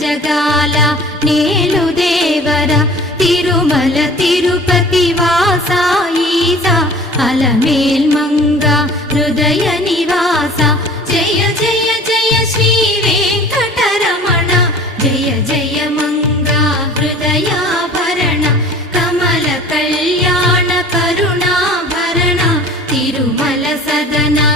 జగాల నేలు దేవర తిరుమల తిరుపతి వాసా ఈసా అలమేల్ మంగ హృదయ నివాస జయ జయ జయ శ్రీ వెంకటరమణ జయ జయ మంగ హృదయాభరణ కమల కళ్యాణ కరుణాభరణ తిరుమల సదనా